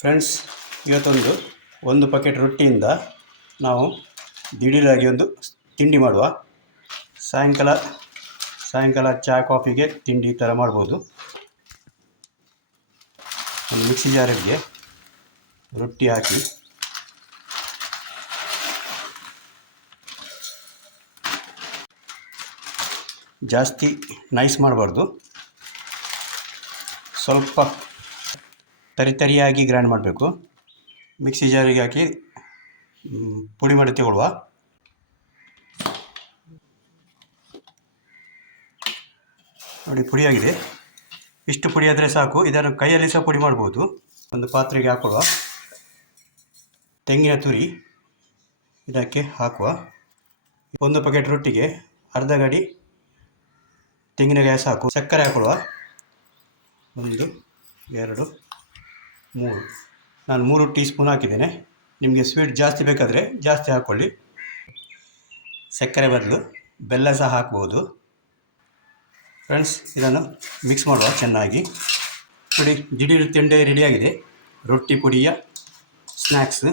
Friends, ಇವತ್ತೊಂದು 1 packet ರೊಟ್ಟಿಯಿಂದ ನಾವು ದಿಢೀರಾಗಿ ಒಂದು ತಿಂಡಿ ಮಾಡುವ. ಸಾಯಂಕಾಲ ಚಹಾ ಕಾಫಿಗೆ ತಿಂಡಿ ಥರ ಮಾಡ್ಬೋದು. ಒಂದು ಮಿಕ್ಸಿ ಜಾರಿಗೆ ರೊಟ್ಟಿ ಹಾಕಿ ಜಾಸ್ತಿ ನೈಸ್ ಮಾಡಬಾರ್ದು, ಸ್ವಲ್ಪ ತರಿಯಾಗಿ ಗ್ರೈಂಡ್ ಮಾಡಬೇಕು. ಮಿಕ್ಸಿ ಜಾರಿಗೆ ಹಾಕಿ ಪುಡಿ ಮಾಡಿ ತಗೊಳ್ಳುವ. ನೋಡಿ, ಪುಡಿಯಾಗಿದೆ. ಇಷ್ಟು ಪುಡಿ ಆದರೆ ಸಾಕು. ಇದನ್ನು ಕೈಯಲ್ಲಿ ಸಹ ಪುಡಿ ಮಾಡ್ಬೋದು. ಒಂದು ಪಾತ್ರೆಗೆ ಹಾಕೊಳ್ಳುವ. ತೆಂಗಿನ ತುರಿ ಇದಕ್ಕೆ ಹಾಕುವ. 1 ಪ್ಯಾಕೆಟ್ ರೊಟ್ಟಿಗೆ ಅರ್ಧ ಗಡಿ ತೆಂಗಿನಕಾಯಿ ಸಾಕು. ಸಕ್ಕರೆ ಹಾಕೊಳ್ಳುವ. 1 2 3 ನಾನು 3 ಟೀ ಸ್ಪೂನ್ ಹಾಕಿದ್ದೇನೆ. ನಿಮಗೆ ಸ್ವೀಟ್ ಜಾಸ್ತಿ ಬೇಕಾದರೆ ಜಾಸ್ತಿ ಹಾಕ್ಕೊಳ್ಳಿ. ಸಕ್ಕರೆ ಬದಲು ಬೆಲ್ಲ ಸಹ ಹಾಕ್ಬೋದು. ಫ್ರೆಂಡ್ಸ್, ಇದನ್ನು ಮಿಕ್ಸ್ ಮಾಡುವ ಚೆನ್ನಾಗಿ. ನೋಡಿ, ದಿಢೀರ್ ತಿಂಡಿ ರೆಡಿಯಾಗಿದೆ. ರೊಟ್ಟಿ ಪುಡಿಯ ಸ್ನ್ಯಾಕ್ಸ್.